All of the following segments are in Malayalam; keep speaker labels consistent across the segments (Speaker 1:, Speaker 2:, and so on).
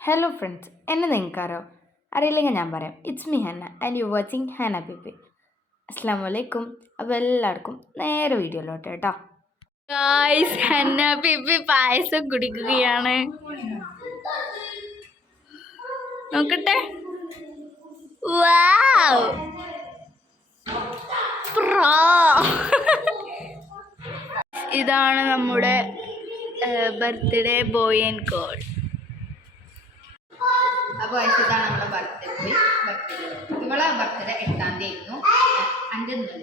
Speaker 1: ഹലോ ഫ്രണ്ട്സ് എന്നെ നിങ്ങൾക്കാരോ അറിയില്ലെങ്കിൽ ഞാൻ പറയാം. It's me Hanna and you watching Hana പിപ്പി അസ്സാം വലൈക്കും അപ്പോൾ എല്ലാവർക്കും നേരെ വീഡിയോയിലോട്ട് കേട്ടോ. ഗായ്സ് ഹന്ന പായസം കുടിക്കുകയാണ്. നോക്കട്ടെ. ഇതാണ് നമ്മുടെ ബർത്ത്ഡേ ബോയ് ആൻഡ് ഗോൾ
Speaker 2: ഇതാണ് നമ്മുടെ ബർത്ത്ഡേ പോയി ബർത്ത്ഡേ ഇവളെ ബർത്ത്ഡേ എട്ടാം തീയതി ആയിരുന്നു. അഞ്ചാം അപ്പൊ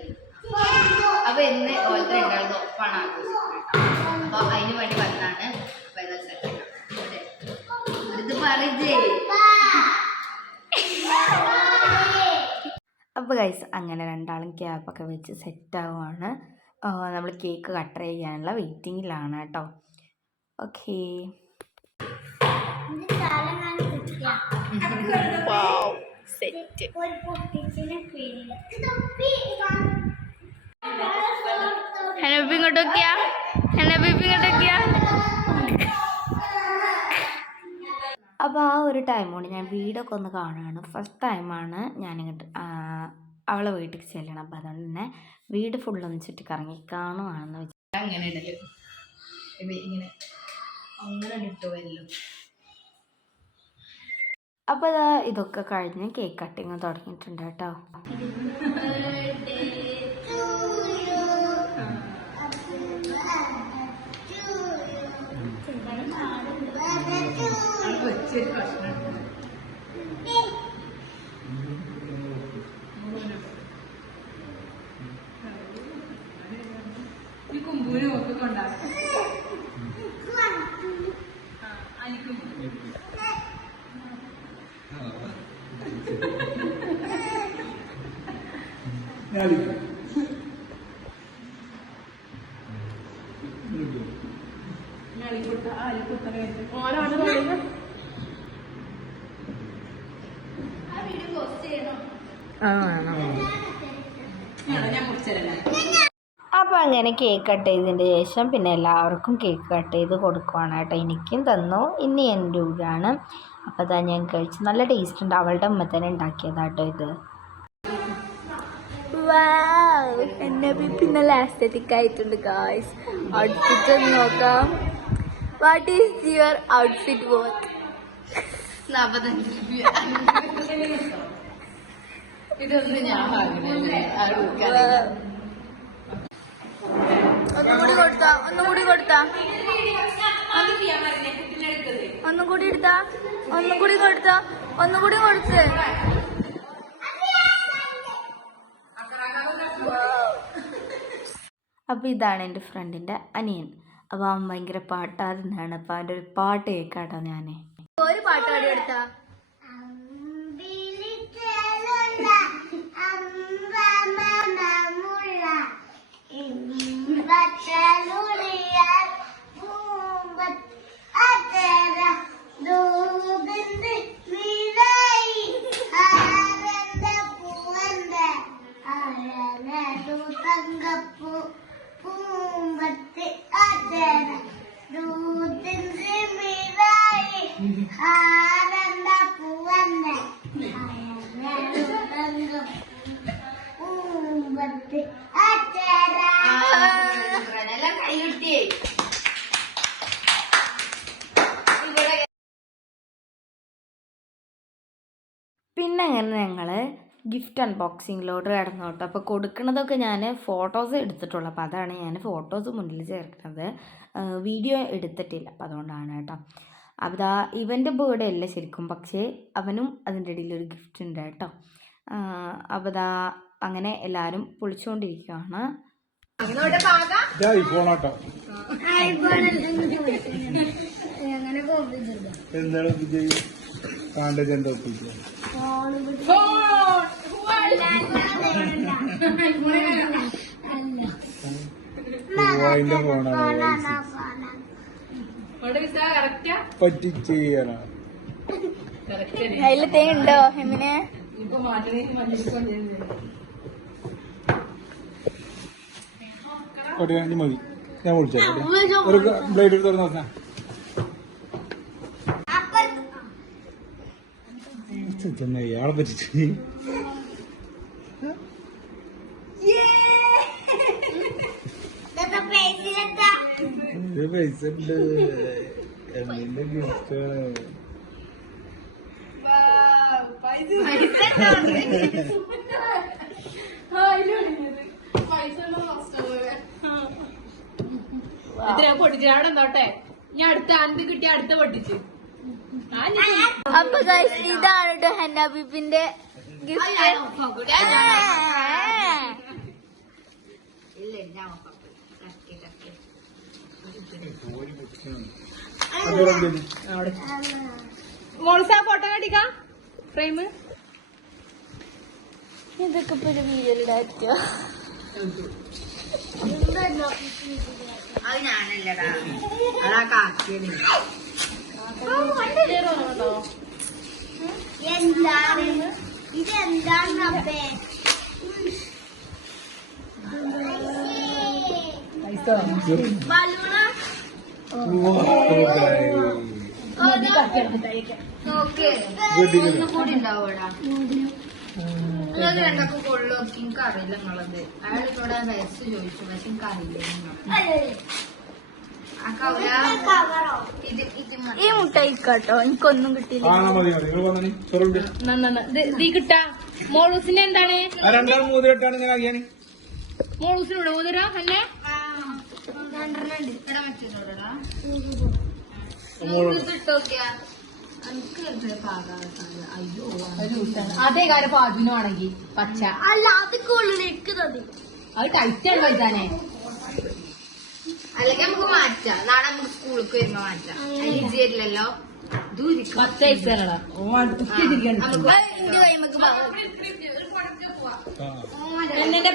Speaker 2: അപ്പോൾ ഇന്ന് ഓൾറെഡി രണ്ടാളും ഒപ്പാണ് ആഘോഷിക്കുന്നത്. അപ്പോൾ അതിന് വേണ്ടി വന്നാണ് ഇതാ പറഞ്ഞേ
Speaker 1: അപ്പോൾ ഗൈസ് അങ്ങനെ രണ്ടാളും ക്യാപ്പൊക്കെ വെച്ച് സെറ്റ് ആവുകയാണ് നമ്മൾ കേക്ക് കട്ടർ ചെയ്യാനുള്ള വെയിറ്റിങ്ങിലാണ് കേട്ടോ. ഓക്കേ സെറ്റ് ഹനബി ഇങ്ങോട്ടൊക്കെയാ? ഹനബി ഇങ്ങോട്ടൊക്കെയാ? അപ്പോൾ ആ ഒരു ടൈം കൊണ്ട് ഞാൻ വീടൊക്കെ ഒന്ന് കാണുകയാണ് ഫസ്റ്റ് ടൈമാണ് ഞാനിങ്ങോട്ട് അവളെ വീട്ടിൽ ചെല്ലണം. അപ്പോൾ അതുകൊണ്ട് തന്നെ വീട് ഫുള്ളൊന്ന് ചുറ്റി കറങ്ങി കാണുവാണെന്ന് വെച്ചാൽ
Speaker 2: അങ്ങനെ ഇടൽ. ഇങ്ങനെ അങ്ങനെ ഇട്ടു വല്ലോ
Speaker 1: അപ്പോൾ ഇതാ ഇതൊക്കെ കഴിഞ്ഞ് കേക്ക് കട്ടിങ് തുടങ്ങിയിട്ടുണ്ട് കേട്ടോ.
Speaker 2: ഈ കുമ്പൂരും ഒക്കെ കൊണ്ടാക്കും ഞാൻ മുറിച്ചതല്ലേ
Speaker 1: അപ്പോൾ അങ്ങനെ കേക്ക് കട്ട് ചെയ്തതിന്റെ ശേഷം പിന്നെ എല്ലാവർക്കും കേക്ക് കട്ട് ചെയ്ത് കൊടുക്കുവാണ് കേട്ടോ. എനിക്കും തന്നു. ഇനി എന്റെ ഊരാണ്. അപ്പോൾ അതാ ഞാൻ കഴിച്ചു നല്ല ടേസ്റ്റ് ഉണ്ട്. അവളുടെ അമ്മ തന്നെ ഉണ്ടാക്കിയതാട്ടോ ഇത്. എന്നെ പിന്നെ ലാസ്റ്ററ്റിക് ആയിട്ടുണ്ട് ഗായ്സ് ഔട്ട്ഫിറ്റ് ഒന്ന് നോക്കാം. What is your outfit vote
Speaker 2: ഇതൊന്നും ഞാൻ ആൾക്കാരെ
Speaker 1: ഒന്നുകൂടി കൊടുത്താ ഒന്നുകൂടി കൊടുത്താ. ഒന്നും കൂടി എടുത്താ ഒന്നും കൂടി കൊടുത്താ ഒന്നും കൂടി കൊടുത്ത്. അപ്പോൾ ഇതാണ് എന്റെ ഫ്രണ്ടിന്റെ അനിയൻ. അപ്പോൾ അവൻ ഭയങ്കര പാട്ടാറുന്നാണ് അപ്പോൾ അവന്റെ ഒരു പാട്ട് കേൾക്കാട്ടോ ഞാൻ ഒരു പാട്ട് പാടി എടുത്താ
Speaker 3: തങ്കപ്പൂ പൂമ്പത്ത് അതര ദൂതിന്റെ മിറായി ആനന്ദ പൂവന്ന പൂമ്പത്ത്
Speaker 1: ഗിഫ്റ്റ് അൺബോക്സിങ്ങിലോട്ട് കിടന്നു കേട്ടോ. അപ്പോൾ കൊടുക്കുന്നതൊക്കെ ഞാൻ ഫോട്ടോസ് എടുത്തിട്ടുള്ളൂ. അപ്പോൾ അതാണ് ഞാൻ ഫോട്ടോസ് മുന്നിൽ ചേർക്കുന്നത്. വീഡിയോ എടുത്തിട്ടില്ല. അപ്പോൾ അതുകൊണ്ടാണ് കേട്ടോ. അപ്പോൾ ഇതാ ഇവന്റെ ബേർഡേ അല്ല ശരിക്കും. പക്ഷേ അവനും അതിന്റെ ഇടയിൽ ഒരു ഗിഫ്റ്റ് ഉണ്ട് കേട്ടോ. അപ്പോൾ ദാ അങ്ങനെ എല്ലാവരും പൊളിച്ചുകൊണ്ടിരിക്കുകയാണ്
Speaker 4: എന്താണ് വിജയ് എന്താ ഒപ്പിക്കുക അതിന്റെ ഫോണാണ്
Speaker 2: കറക്റ്റാ
Speaker 4: പറ്റിച്ച് ചെയ്യാനാ
Speaker 2: കറക്റ്റ്
Speaker 1: അതിൽ തേ ഉണ്ടോ
Speaker 4: ഇനി മതി ഞാൻ വിളിച്ചോ ഒരു ബ്ലേഡ് എടുത്ത് തുറന്ന് നോക്കാം ഇയാളെ പറ്റിട്ട്
Speaker 3: ഇതൊക്കെ പേജിലെത്താ
Speaker 4: ഇത് പൈസ ഉണ്ട് എന്തിന്റെ ഗിഫ്റ്റാണ്
Speaker 2: പൊട്ടിച്ചു അവിടെ എന്തോട്ടെ ഞാൻ അടുത്ത അന്ത് കിട്ടിയ അടുത്ത പൊട്ടിച്ചു.
Speaker 3: അപ്പൊ ഗൈസ് ഇതാണ് കേട്ടോ ഹന്ന ബീബിന്റെ
Speaker 2: മോൾസ ഫോട്ടോ കടിക്കാ ഫ്രെയിം
Speaker 3: ഇതൊക്കെ ഇപ്പൊ ഒരു വീഡിയോയിലായിരിക്കോ
Speaker 2: അത് ഞാനല്ലടാ അതാ കാക്കിയത്
Speaker 3: എന്താണ് ഇതെന്താണ് അപ്പേ
Speaker 2: നോക്ക് ഒന്നും കൂടി ഉണ്ടാവൂടാ നിങ്ങളത് രണ്ടൊക്കെ കൊള്ളു നോക്കി എനിക്ക് അറിയില്ല നിങ്ങളത് അയാൾ ഇവിടെ വയസ്സ് ചോദിച്ചു പക്ഷെ എനിക്ക് അറിയില്ല ആ കൗല
Speaker 3: കവറോ
Speaker 2: ഇത് ഇത് മതി.
Speaker 3: ഈ മുട്ടയിക്കാട്ടോ എനിക്കൊന്നും കിട്ടിയില്ല
Speaker 2: ഇത് കിട്ടാ മോളൂസിന്റെ എന്താണ് മോളൂസിനോട് മോതിര അല്ലേ ഇവിടെ മറ്റേതോടാ അതേ കാര്യം പാതിനും ആണെങ്കിൽ പച്ച
Speaker 3: അല്ല അത് കൂടുതൽ എടുക്കുന്നത്
Speaker 2: അത് ടൈറ്റ് ആണ് പൈസാനെ അല്ലെങ്കിൽ നമുക്ക് മാറ്റാം നാളെ നമുക്ക് സ്കൂളിൽ വരുമ്പോ മാറ്റാം ഈസി ആയിട്ടില്ലല്ലോ പത്ത് നമുക്ക്
Speaker 3: എന്റെ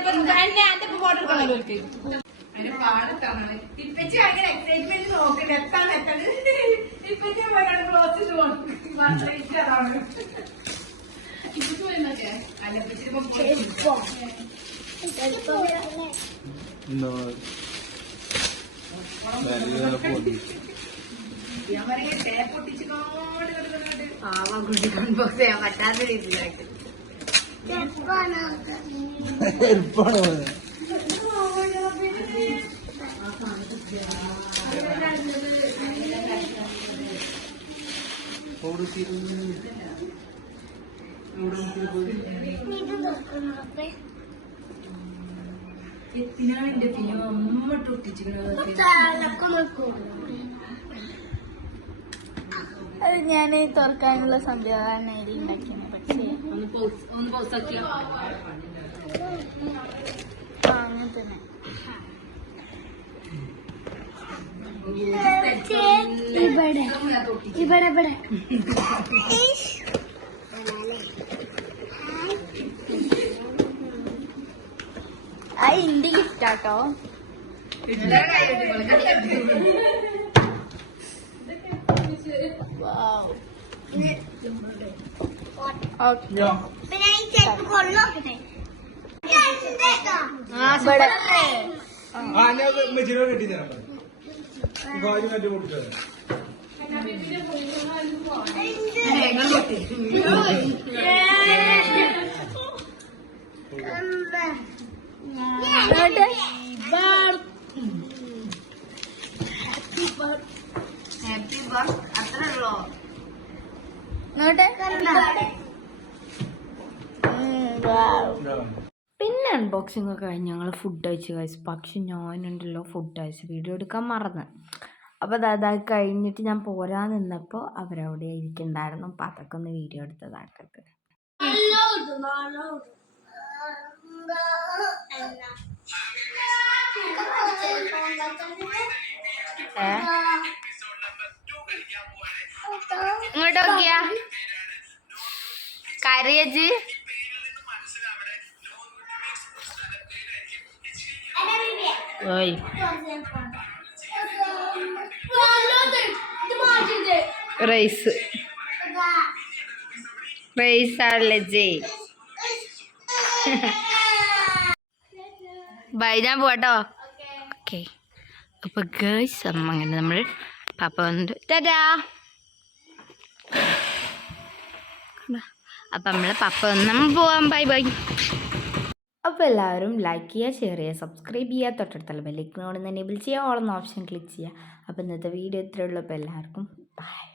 Speaker 2: പാവ കുട്ടി കൺബോക്സ് ചെയ്യാൻ പറ്റാത്ത രീതിയിലായിട്ട്.
Speaker 4: എളുപ്പമാണ്
Speaker 3: അത് ഞാൻ തുറക്കാനുള്ള സംവിധാനം ഉണ്ടാക്കിയാണ് പക്ഷേ
Speaker 2: ഒന്ന് ആക്കിയോ?
Speaker 3: അങ്ങനെ തന്നെ ഇവിടെ ഇവിടെ ഇവിടെ ആ ഇന്ത്യ ഗിഫ്റ്റാട്ടോ കൊള്ളോക്കട്ടെ
Speaker 2: ഇവിടെ
Speaker 4: ആ ഞാൻ മെച്ചിനോട് കെട്ടി തരാം ഭാര്യ
Speaker 2: ഞങ്ങൾ കൊട്ടി. ഹാപ്പി ബർത്ത് അത്രേ ഉള്ളോ?
Speaker 1: പിന്നെ അൺബോക്സിംഗ് ഒക്കെ കഴിഞ്ഞ് ഞങ്ങൾ ഫുഡ് കഴിച്ച് കഴിച്ചു പക്ഷെ ഞാനുണ്ടല്ലോ ഫുഡ് കഴിച്ച് വീഡിയോ എടുക്കാൻ മറന്നു. അപ്പോൾ അത് അത് കഴിഞ്ഞിട്ട് ഞാൻ പോരാൻ നിന്നപ്പോൾ അവരവിടെ ഇരിക്കുന്നുണ്ടായിരുന്നു. അപ്പോൾ അതൊക്കെ ഒന്ന് വീഡിയോ എടുത്തതാക്കട്ടെ
Speaker 2: ഇങ്ങോട്ട് നോക്കിയാ കരയജ്
Speaker 1: ഓയ് റൈസ്. റൈസ് ആണല്ലേ ബൈ ഞാൻ പോട്ടോ ഓക്കെ. അപ്പോൾ ഗേൾസ് അമ്മ അങ്ങനെ നമ്മൾ പാപ്പ വന്നിട്ട് ടാറ്റാ.
Speaker 5: അപ്പം നമ്മൾ പപ്പ നമ്മൾ പോവാം. Bye bye.
Speaker 1: അപ്പോൾ എല്ലാവരും ലൈക്ക് ചെയ്യുക ഷെയർ ചെയ്യുക സബ്സ്ക്രൈബ് ചെയ്യുക. തൊട്ടടുത്തുള്ള ബെല്ലിക്കനോട് എനേബിൾ ചെയ്യുക. ഓളെന്ന ഓപ്ഷൻ ക്ലിക്ക് ചെയ്യുക. അപ്പോൾ ഇന്നത്തെ വീഡിയോ ഇത്രയുള്ളൂ അപ്പോൾ എല്ലാവർക്കും ബൈ